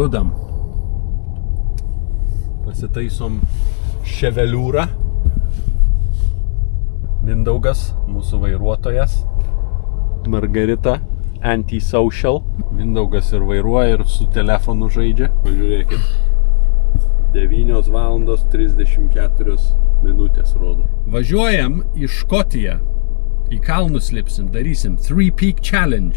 Judam. Pasitaisom ševeliūrą. Mindaugas, mūsų vairuotojas. Margarita, antisocial. Mindaugas ir vairuoja, ir su telefonu žaidžia. Pažiūrėkit. 9:34 minutės rodo. Važiuojam į Škotiją. Į kalnus lipsim, darysim 3 Peak Challenge.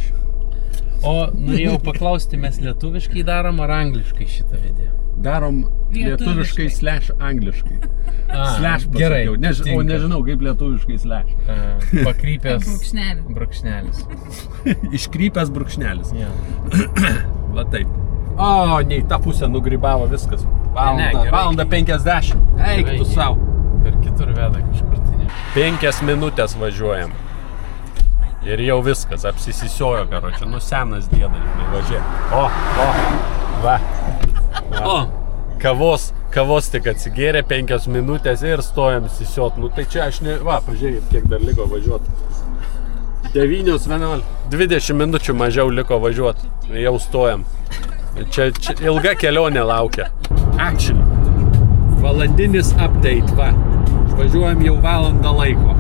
O norėjau paklausti, mes lietuviškai darom ar angliškai šitą video? Darom lietuviškai / angliškai. Gerai. O nežinau, kaip lietuviškai / Pakrypęs brūkšnelis. Iškrypęs brūkšnelis. Ja. Va taip. O, ne, tą pusę nugrybavo viskas. Valandą 50. Eik tu sau. Per kitur veda kažkur tai ne. 5 minutės važiuojam. Ir jau viskas, apsisisiojo, karočią. Nu, senas dėdas, žinai, važiuoja. Va. Kavos tik atsigėrė 5 minutės ir stojam sisiot. Nu, tai čia aš ne... Va, pažiūrėkit, kiek dar liko važiuoti. 9:11. 20 minučių mažiau liko važiuoti. Jau stojam. Čia ilga kelionė laukia. Actually. Valandinis update, va. Važiuojam jau valandą laiko.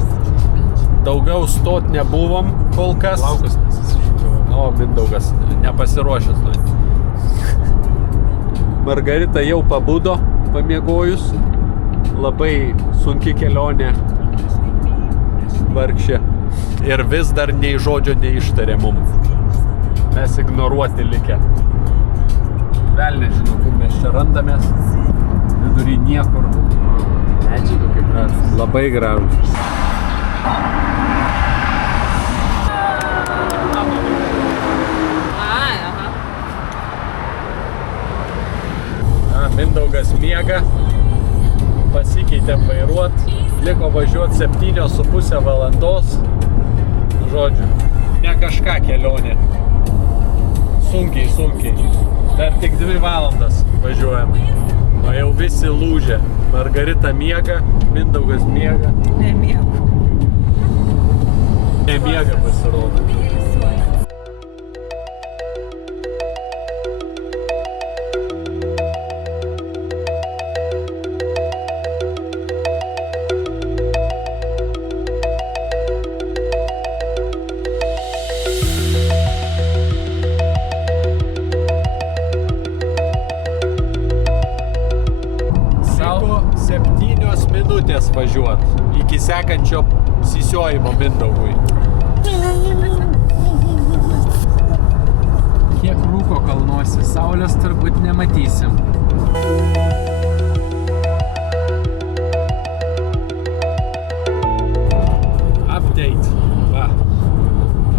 Daugiau stot nebuvom kol kas. Laukas nesisiškavo. O, Mindaugas nepasiruošęs. Margarita jau pabudo, pamiegojus. Labai sunki kelionė. Vargšė. Ir vis dar nei žodžio neištarė mums. Mes ignoruoti likę. Velnė žinau, kur mes čia randamės. Vidury niekur. Medžiai kokie gražūs. Labai gražūs. Mindaugas miega. Pasikeitėm vairuot. Liko važiuoti 7,5 valandos. Žodžiu, ne kažką kelionė. Sunkiai. Dar tik 2 valandas važiuojam. O jau visi lūžė. Margarita miega, Mindaugas miega. Nemiega pasirodo. Važiuot iki sekančio sisiojimo Mindaugui. Kiek rūko kalnuose, saulės turbūt nematysim. Update. Va.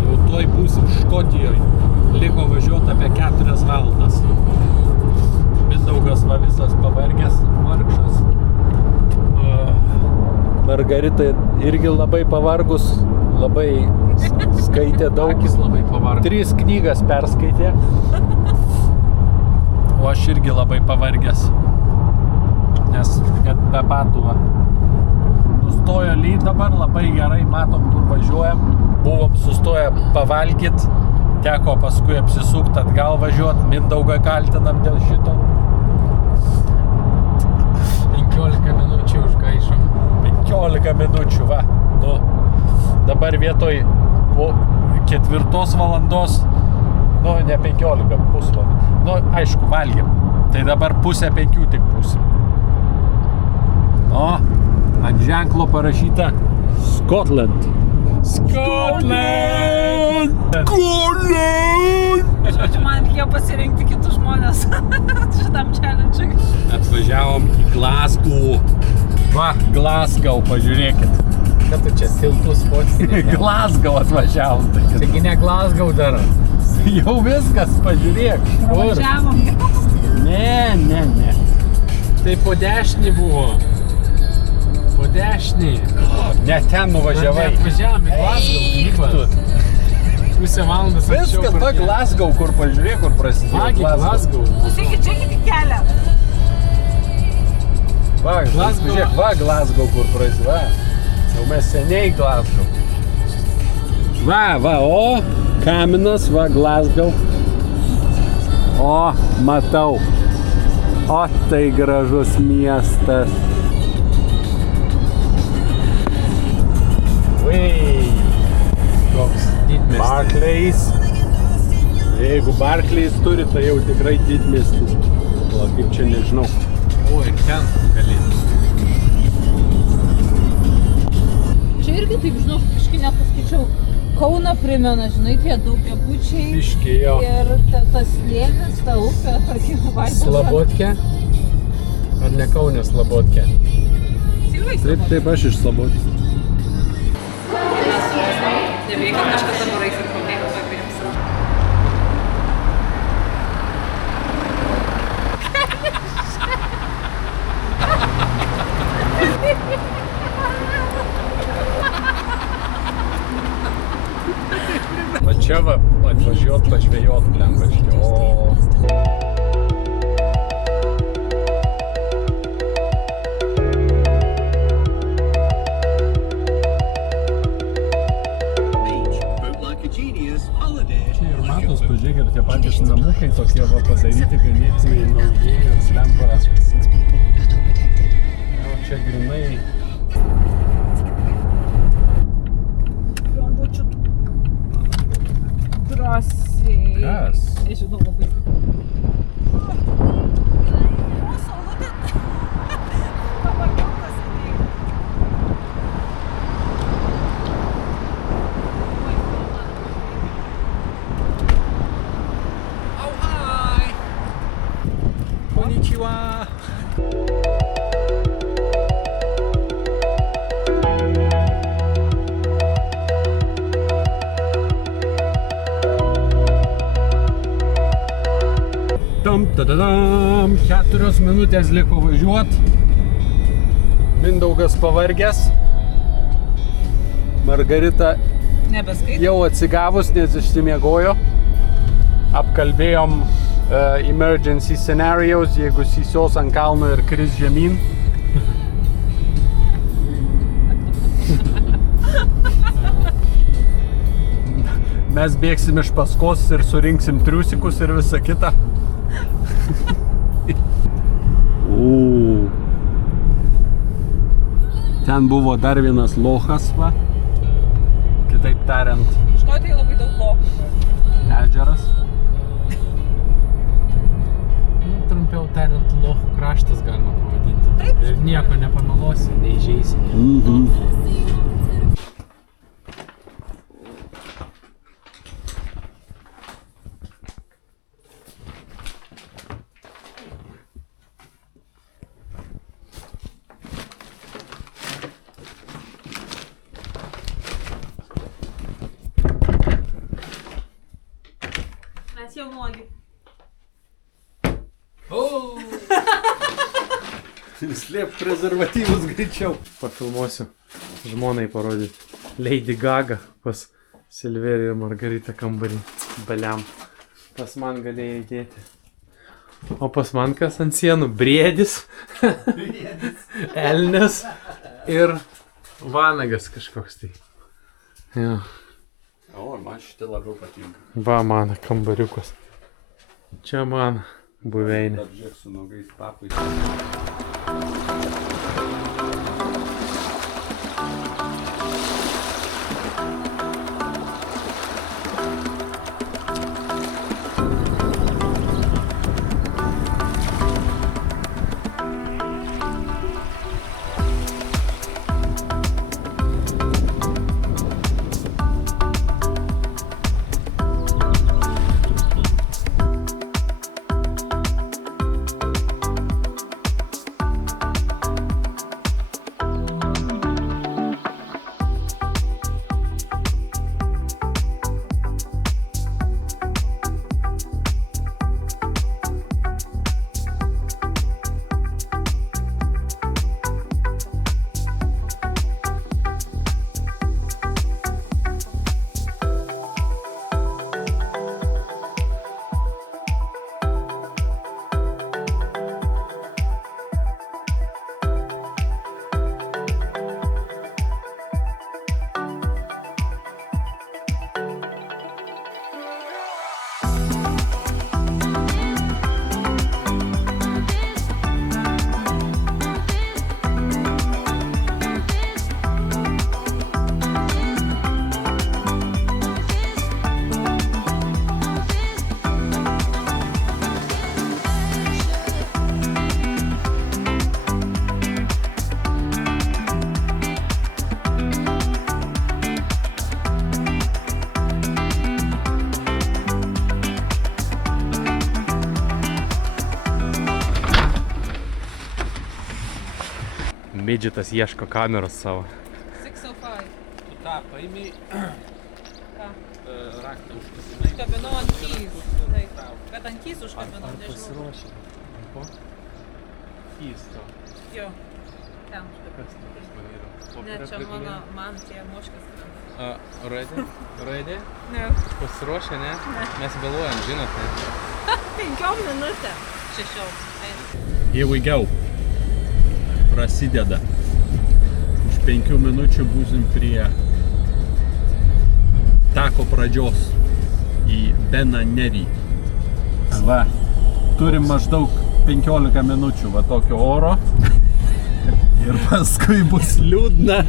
Jau tuoj būsim Škotijoje. Liko važiuoti apie 4 valandas. Mindaugas va visas pavargęs, vargšas. Margarita irgi labai pavargus, labai skaitė daug. Akis labai pavargus. 3 knygas perskaitė. O aš irgi labai pavargęs. Nes kad be batų va. Nustojo lyt dabar, labai gerai, matom kur važiuojam. Buvom sustoję pavalgyt. Teko paskui apsisukti atgal važiuot. Mindaugą kaltinam dėl šito. 15 minučių užgaišom. 15 minučių, va. Nu, dabar vietoj 4 valandos, nu, ne 15, pusvalandį. Nu, aišku, valgėm. Tai dabar 4:30 tik būsim. O, ant ženklo parašyta Scotland. Scotland! Žodžiu, man reikėjo pasirinkti kitus žmonės šitam challenge. Atvažiavom į Glasgow. Va, Glasgow, pažiūrėkit. Ką tu čia tiltus fotkinė? Glasgow atvažiavom. Taigi ne Glasgow dar. Jau viskas, pažiūrėk. Važiavom. Ne. Tai po dešinį buvo. Po dešinį. Ne ten nuvažiavai. Atvažiavom į Glasgow. Pusę valandas anksčiau. Viskas, va Glasgow, kur pažiūrėk, kur prasidėjo Glasgow. Klausykit, čia kiti kelią. Va, Glasgow, kur prasidėjo. Jau mes seniai Glasgow. Va, o, kaminas, va, Glasgow. O, Matau. O, tai gražus miestas. Ui. Koks didmiestis. Barclays. Jeigu Barclays turi, tai jau tikrai didmiestis. O kaip čia nežinau. O, ir ten gali. Čia irgi taip, žinau, kažkai nepaskaičiau. Kauną primena, žinai, tie daugiabučiai. Biškėjo. Ir tas slėnis, ta upė, tokia vaizdas. Slabodkė? Ar ne Kaune Slabodkė? Taip, aš iš Slabodkės. Nebijai, kad kažkas dabar eis ir pabėgs vaikams. Va čia va, atvažiuot, pažvejot, blembaškė. O. Čia ir matos, pažiūrėk, ir tie patys namukai tokie va padaryti ganėtinai naujai ir slempa. O čia grinai. Rambučių drąsiai. Kas? Nežinau, labai. O, saulutė. Pavargiau pasėdėjau. Konnichiwa. Tam, 4 minutės liko važiuot. Mindaugas pavargęs. Margarita Nebeskaitau. jau atsigavus, nes išsimiegojo. Apkalbėjom emergency scenarios, jeigu sysios ant kalno ir kris žemyn. Mes bėgsim iš paskos ir surinksim triusikus ir visą kitą. Ten buvo dar vienas lochas, va. Kitaip tariant, Škotijai labai daug lokų. ežeras. Nu, trumpiau tariant, lochų kraštas galima pavadinti. Taip. Ir nieko nepameluosi, neįžeisi. Mes jau nuogi. Slėp prezervatyvus greičiau. Pafilmuosiu žmonai parodyti. Lady Gaga pas Silverį ir Margaritą kambarį. Baliam. Pas man galėjai įdėti. O pas man kas ant sienų? Briedis. Elnias. Ir vanagas kažkoks tai. Jo. O, man šitie labiau patinka. Va man kambariukas. Čia man buveinė. Apžiūrėk su nogais papui. Midgetas ieško kameros savo. 605. Tu tą paėmė Ką? raktą užkasinai. Užkabinau ant kys. Taip. Bet ant kys užkabinau, nežinau. Pasiruošė? Ko? Kys to. Jo. Ten užkabinau. Kas to pas man yra? Ne, čia man tie moškas. Raidė? Ne. Pasiruošė, ne? Mes vėluojam, žinot, ne? 5 minutėm. 16. Here we go. Prasideda. Už 5 minučių būsim prie tako pradžios į Benanevį. Va, turim maždaug 15 minučių va tokio oro. Ir paskui bus liūdna,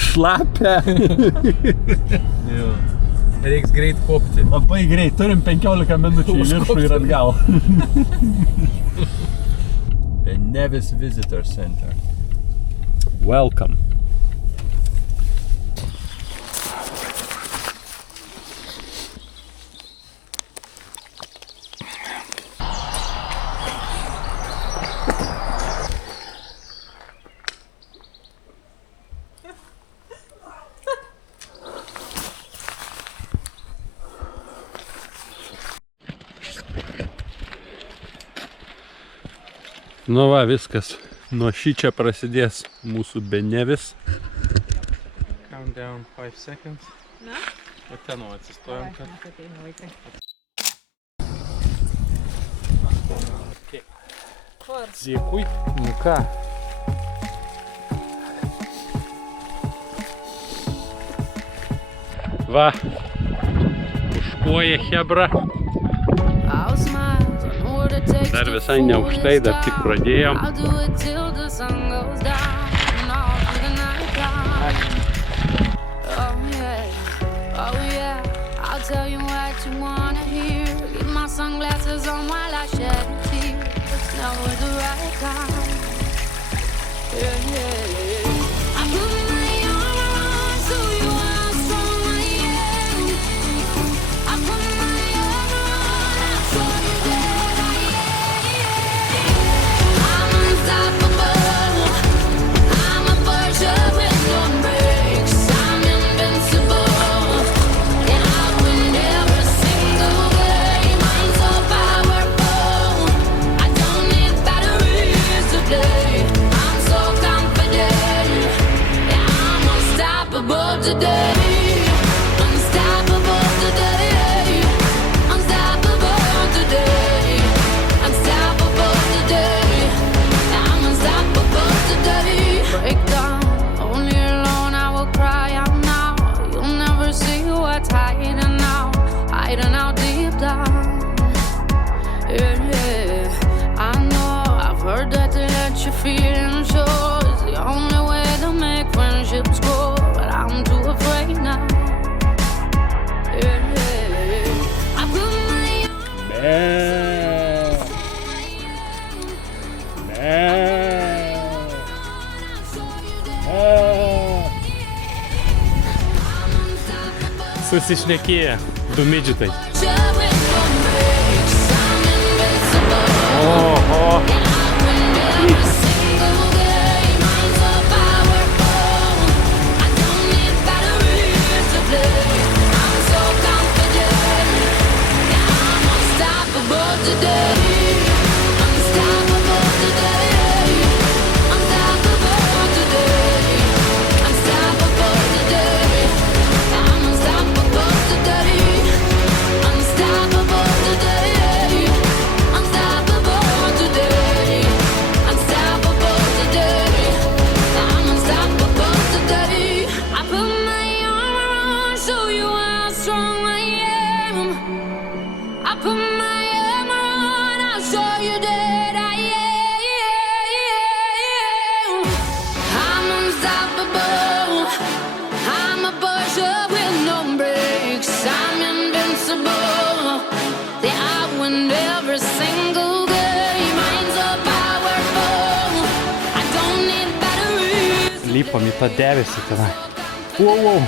šlapia. Jo. Reiks greit kopti. Labai greit, turim 15 minučių į viršų ir atgal. Benevis Visitor Center. Welcome. Nu va, viskas. Nuo šičia prasidės mūsų Benevis. Count down 5 seconds. Na? O ten atsistojom, kad... Mes ateina vaikai. Kur? Dėkui. Nu ką? Va, užkoja hebra. Dar visai neaukštai, dar tik pradėjom. Susišnekėję, du midžitai. Lipam į tą debesį tenai. Wow.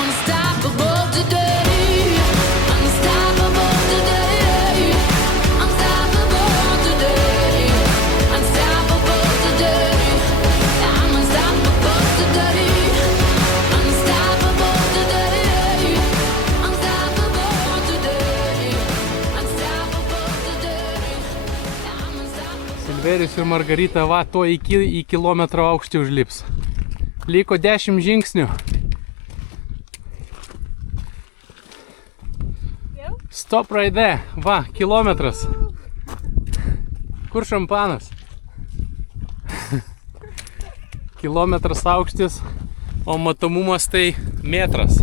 Unstoppable today. Silverijus ir Margarita va to į kilometro aukštį užlips. Liko 10 žingsnių. Stop right there. Va, kilometras. Kur šampanas? Kilometras aukštis, o matomumas tai metras.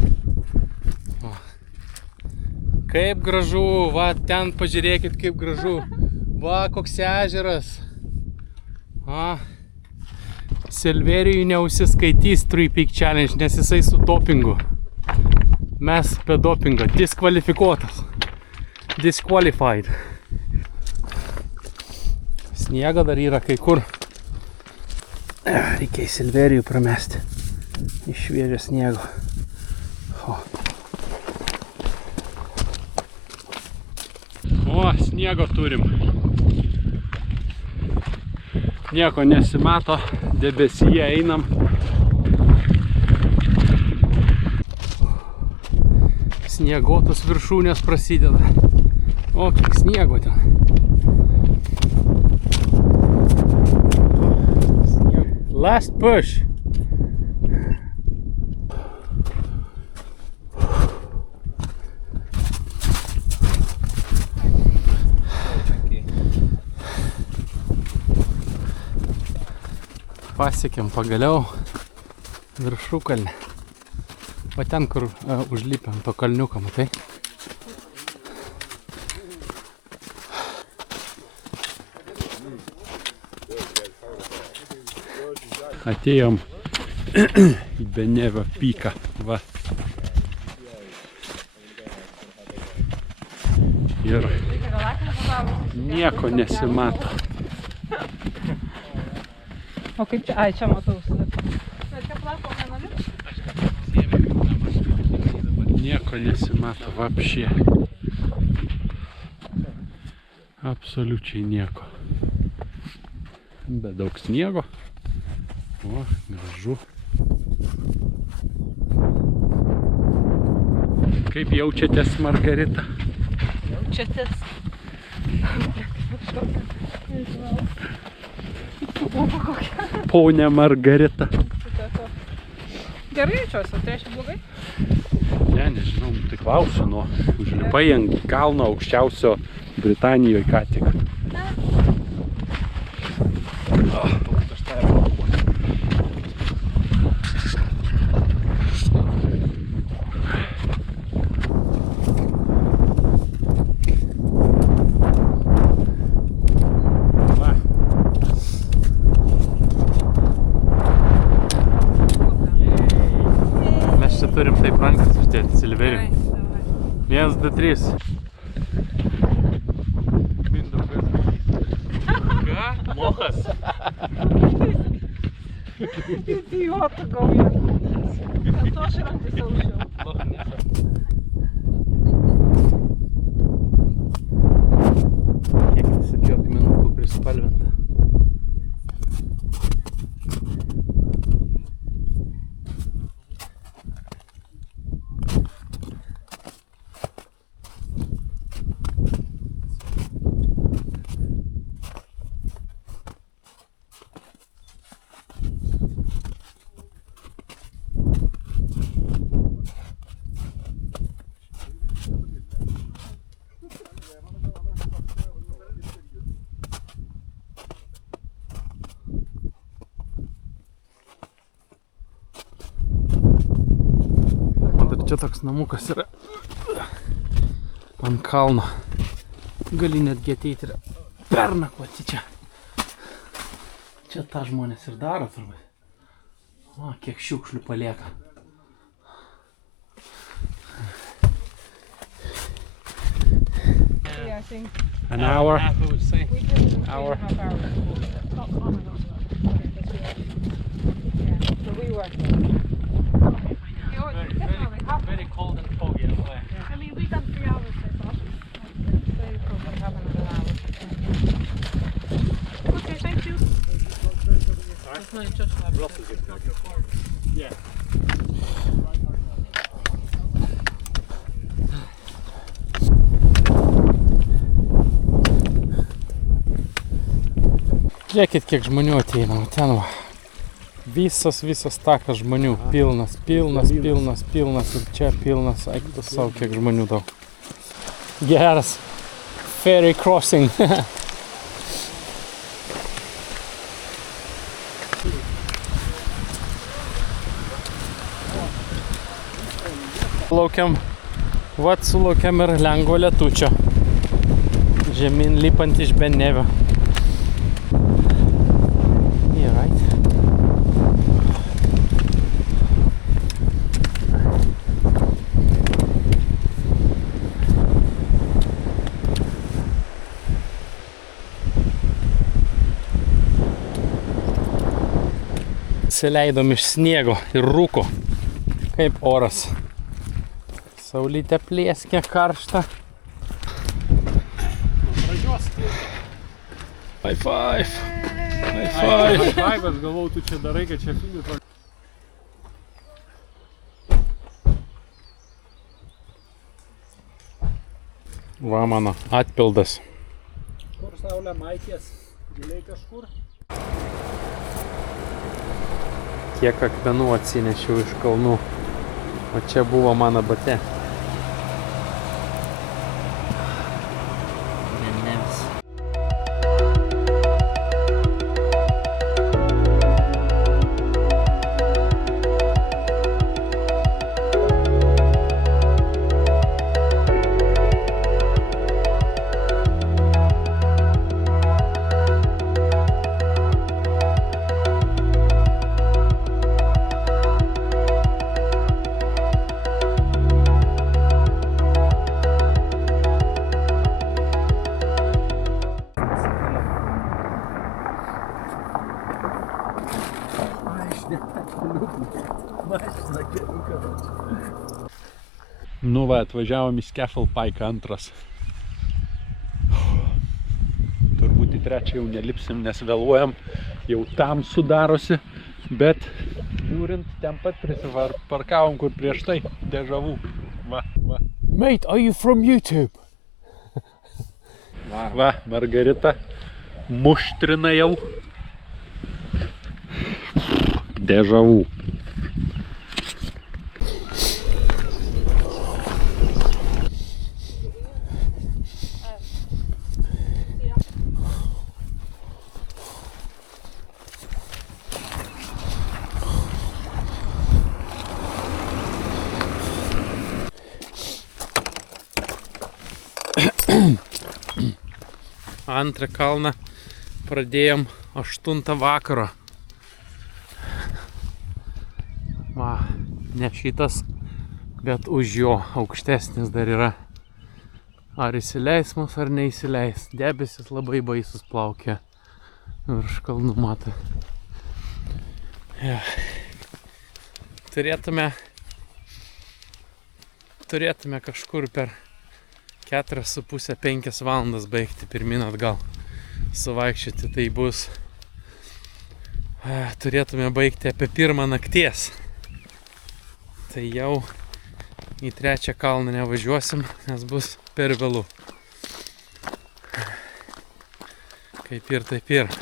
Kaip gražu, va, ten pažiūrėkit kaip gražu. Va, koks ežeras. Silverijui neužsiskaitys 3 Peak Challenge, nes jisai su dopingu. Mes be dopingo. Diskvalifikuotas. Disqualified. Sniego dar yra kai kur. Reikia į Silverijų pramesti. Iš šviežio sniego. O, sniego turim. Nieko nesimato, debesyje einam. Sniegotos viršūnės prasideda. O, kiek sniego ten. Last push. Pasiekėm pagaliau viršukalnę. O ten, kur užlipėm to kalniuką, matai? Atėjom į Benevio piką. Va. Ir nieko nesimato. O kaip čia? Ai, čia matau. Čia plako nenalips? Nieko nesimato vapšė. Absoliučiai nieko. Bet daug sniego. O, gražu. Kaip jaučiatės, Margarita? Jaučiatės? Ponia Margarita. Gerai jaučiuosi, tai aš blogai? Ne, nežinau, tai klausiu, nu, užlipai ant kalno aukščiausio Britanijoje ką tik. Turim taip rankas uždėti Silverijui. 1, 2, 3. Ką? Mohas. Idiota gauja. Dėl to aš rankas aušiau. Kiek visokių akmenukų prispalvinta. Čia toks namukas yra ant kalno. Gali netgi ateiti ir pernakvoti čia. Čia tą žmonės ir daro turbūt. O, kiek šiukšlių palieka. An hour. Hour. Very cold and foggy in a way. I mean, we've done 3 hours, I thought. Very probably have another hour. Okay, thank you. Yeah. Žiūrėkit, kiek žmonių ateina, o ten va. Visas takas žmonių, pilnas ir čia pilnas, eik tu savo, kiek žmonių daug. Geras ferry crossing. Laukiam, vat sulaukiam ir lengvo lietučio. Žemyn lipant iš Benevio. Įsileidom iš sniego ir rūko. Kaip oras. Saulytė plėskia, karšta. High five. High five, aš galvau, tu čia darai, kad čia filmai. Va mano atpildas. Kur saulė maikės? Giliai kažkur? Kiek akmenų atsinešiau iš kalnų. O čia buvo mano bate. Nu va, atvažiavom į Scafell Pike antras. Turbūt į trečią jau nelipsim, nes vėluojam, jau tam sudarosi, bet žiūrint, ten pat prisiparkavom, kur prieš tai dežavų. Va. Mate, are you from YouTube? Va, Margarita muštrina jau. Dežavų. Antrą kalną pradėjom 8 vakaro. Va, ne šitas, bet už jo aukštesnis dar yra. Ar įsileis mus, ar neįsileis. Debesis labai baisus plaukia virš kalnų matai. Ja. Turėtume kažkur per 4,5–5 valandas baigti pirmin atgal suvaikščioti. Tai bus, turėtume baigti apie 1 nakties. Tai jau į 3 kalną nevažiuosim, nes bus per vėlu. Kaip ir taip ir.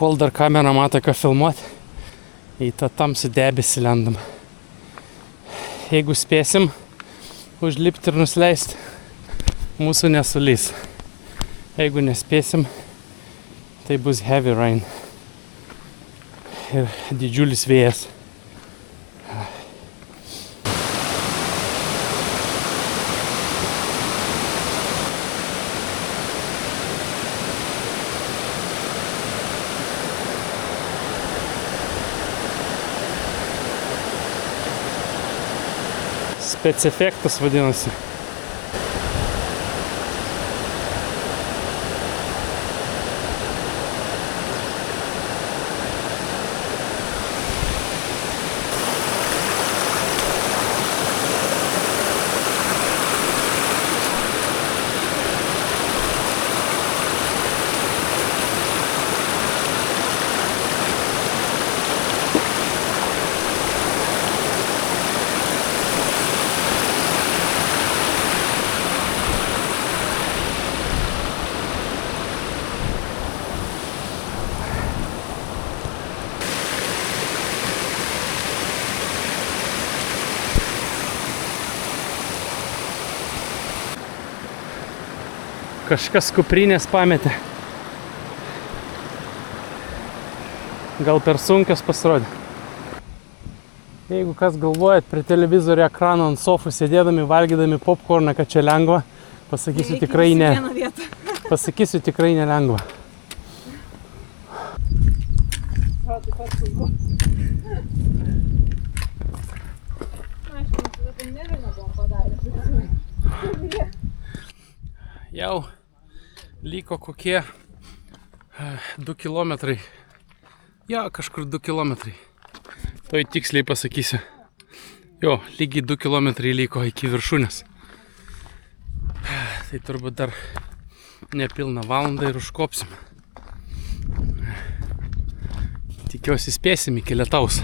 Kol dar kamera mato ką filmuoti, į tą tamsų debesį lendam. Jeigu spėsim užlipti ir nusileisti, mūsų nesulys. Jeigu nespėsim, tai bus heavy rain. ir didžiulis vėjas. Specefektas vadinasi. Kažkas kuprinės pametė. Gal per sunkios pasirodė. Jeigu kas galvojat prie televizorių ekrano ant sofų sėdėdami, valgydami popcorną, kad čia lengva, pasakysiu tikrai ne. Pasakysiu tikrai nelengva. Jau liko kokie 2 kilometrai. Jo, kažkur 2 kilometrai. Toj tiksliai pasakysiu. Jo, lygiai 2 kilometrai liko iki viršūnės. Tai turbūt dar nepilną valandą ir užkopsim. Tikiuosi spėsim iki lietaus.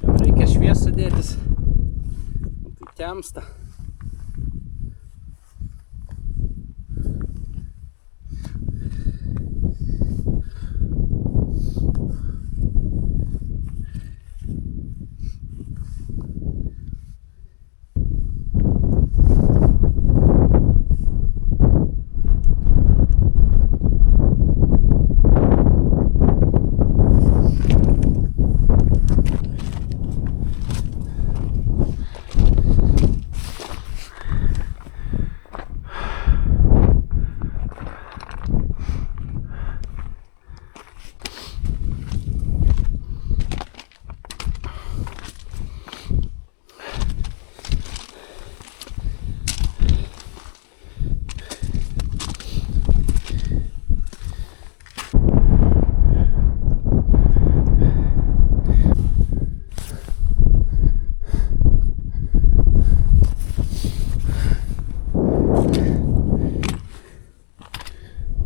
Reikia šviesą dėtis. Tai temsta.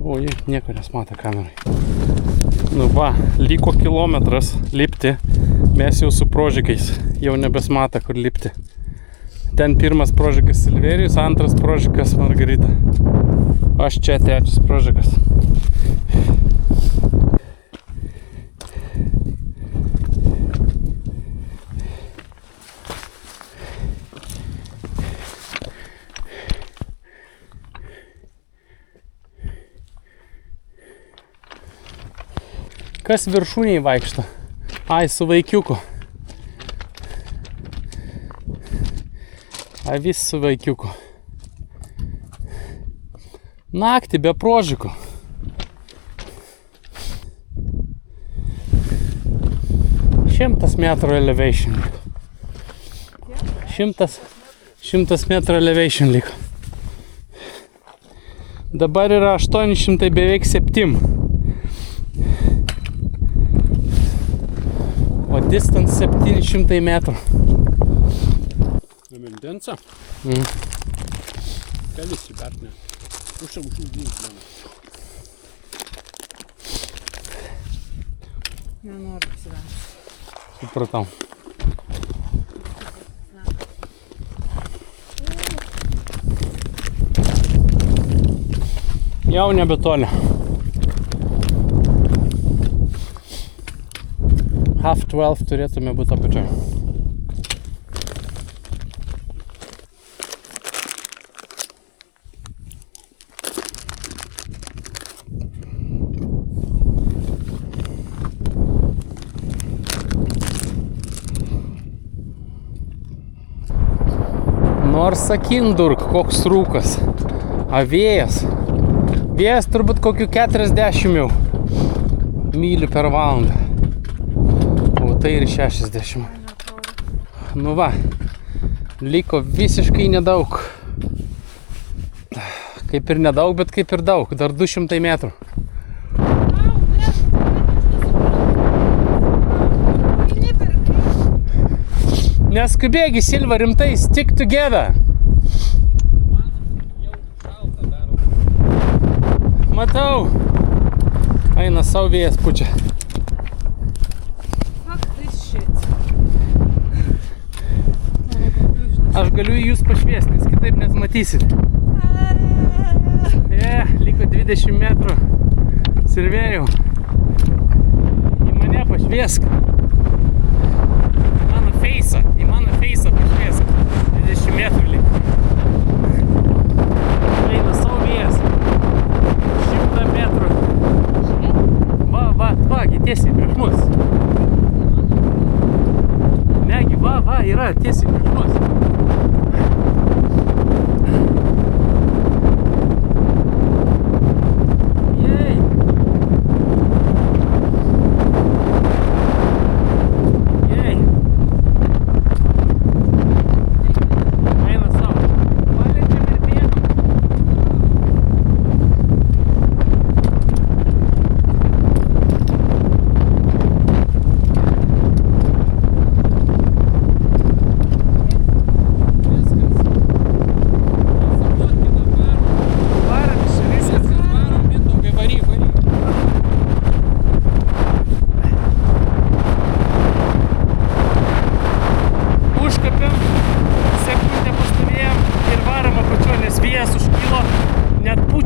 Oi, nieko nesmato kamerai. Nu va, liko kilometras lipti. Mes jau su prožikais. Jau nebesmata, kur lipti. Ten pirmas prožikas Silverijus, antras prožikas Margarita. Aš čia trečias prožikas. Kas viršūniai vaikšto? Ai, su vaikiuku. Avis su vaikiuku. Naktį be prožikų. Šimtas metrų elevation liko. 100 metrų elevation liko. Dabar yra 800 beveik 7. O distance 700 metrų. Vandensa? Keliasi, bet ne. Uždėjus mane. Nenoriu apsivengti. Supratau. Jau nebetoli. 11:30 turėtume būti apačioj. Nors sakindurk, koks rūkas. A vėjas. Vėjas turbūt kokių 40 jau mylių per valandą. O tai ir 60. Nu va, liko visiškai nedaug. Kaip ir nedaug, bet kaip ir daug. Dar 200 metrų. Neskubėgi, Silva, rimtai, stick together. Matau. Eina savo vėjas pučia. Aš galiu jūs pašviesti, nes kitaip nesmatysit. Liko 20 metrų. Sirvėjau. Į mane pašviesk. Į mano feisą pašviesk. 20 metrų liko. Eina savo vėjas. 100 metrų. Va, tiesiai prieš mus. Negi, va, yra tiesiai prieš mus.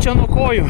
Čia nuo kojų.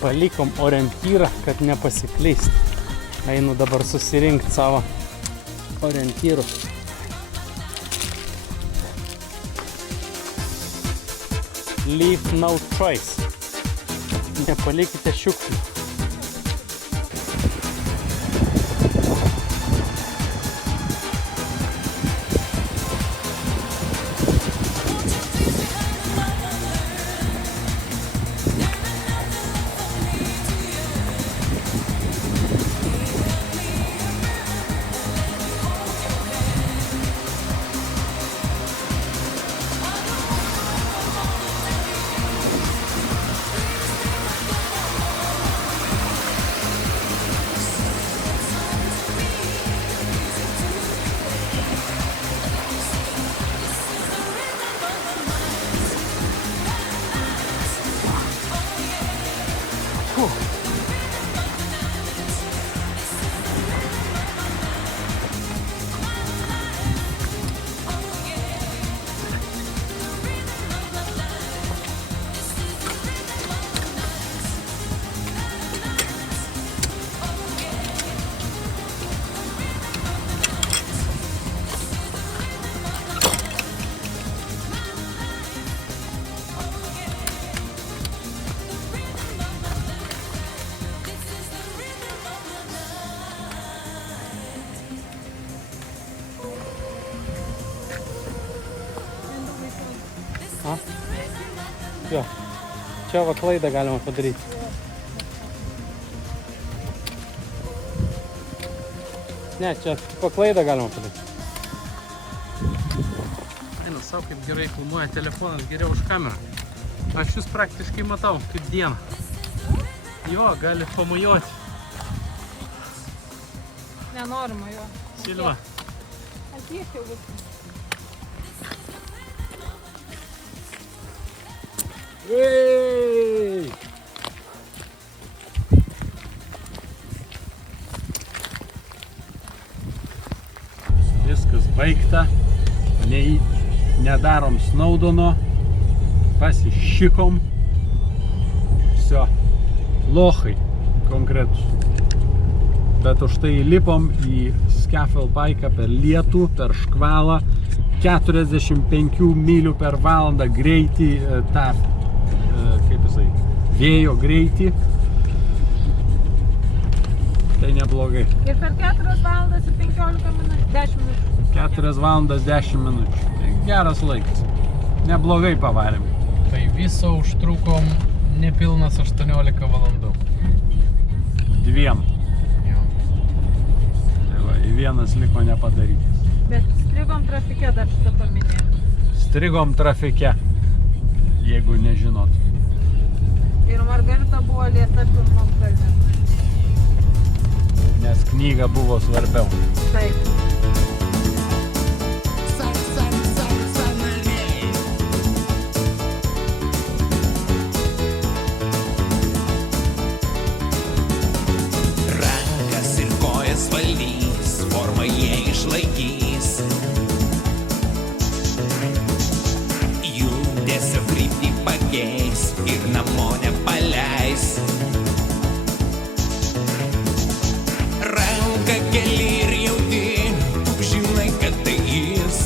Palikom orientyrą, kad nepasiklyst. Einu dabar susirinkti savo orientyrų. Leave no trace. Nepalikite šiukšlių. A? Jo. Čia va klaidą galima padaryti. Ne, čia paklaidą galima padaryti. Eina savo, kaip gerai filmuoja telefonas, geriau už kamerą. Aš jūs praktiškai matau, kaip dieną. Jo, gali pamojuoti. Nenorima jo. Silva. Atiek jau viskas. Ei! Viskas baigta. Nedarom Snowdono. Pasišikom. Всё. Lochai konkretus. Bet už tai lipom į Scafell Pike'ą per lietų, per škvalą, 45 mylių per valandą greitį, tą, kaip jisai, vėjo greitį. Tai neblogai. Ir per 4 valandas ir 15 minučių, 10 minučių. 4 valandas 10 minučių. Tai geras laikas. Neblogai pavarėm. Tai viso užtrukom nepilnas 18 valandų. 2. Jo. Tai va, į vienas liko nepadarytas. Bet strigom trafike dar šitą paminėjau. Strigom trafike, jeigu nežinot. Ir Margarita buvo lėta pirmam kalne. Nes knyga buvo svarbiau. Taip. Rankas ir kojas valdys, formą jie išlaikys. Judesio kryptį pakeis ir namo nepaleis. Ranką keli ir jauti, tu žinai, kad tai jis.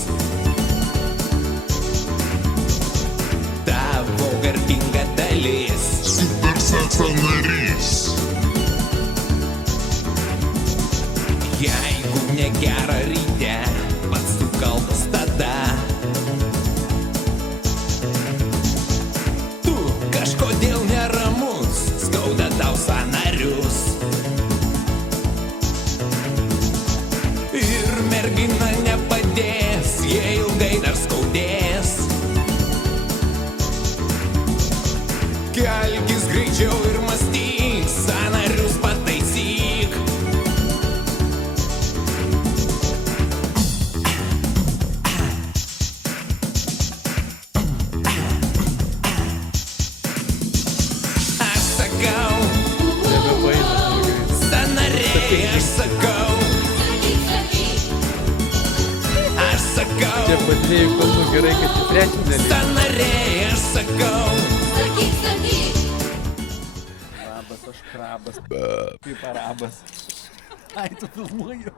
Tavo garbinga dalis. Super Sakso narys. Jeigu negera ryte, pats tu kaltas tada. Tu kažkodėl neramus, skauda tau sąnarius. Ir mergina nepadės, jei ilgai dar skaudės. Kelkis greičiau ir mąstyk, sąnarius pataisyk. Aš sakau, sąnariai, aš sakau. Aš sakau, Čia po 2 kalnų gerai, kad į 3 nelį. sąnariai, aš sakau. Krabas, aš krabas. Kaip arabas. Ai, tu filmuoju.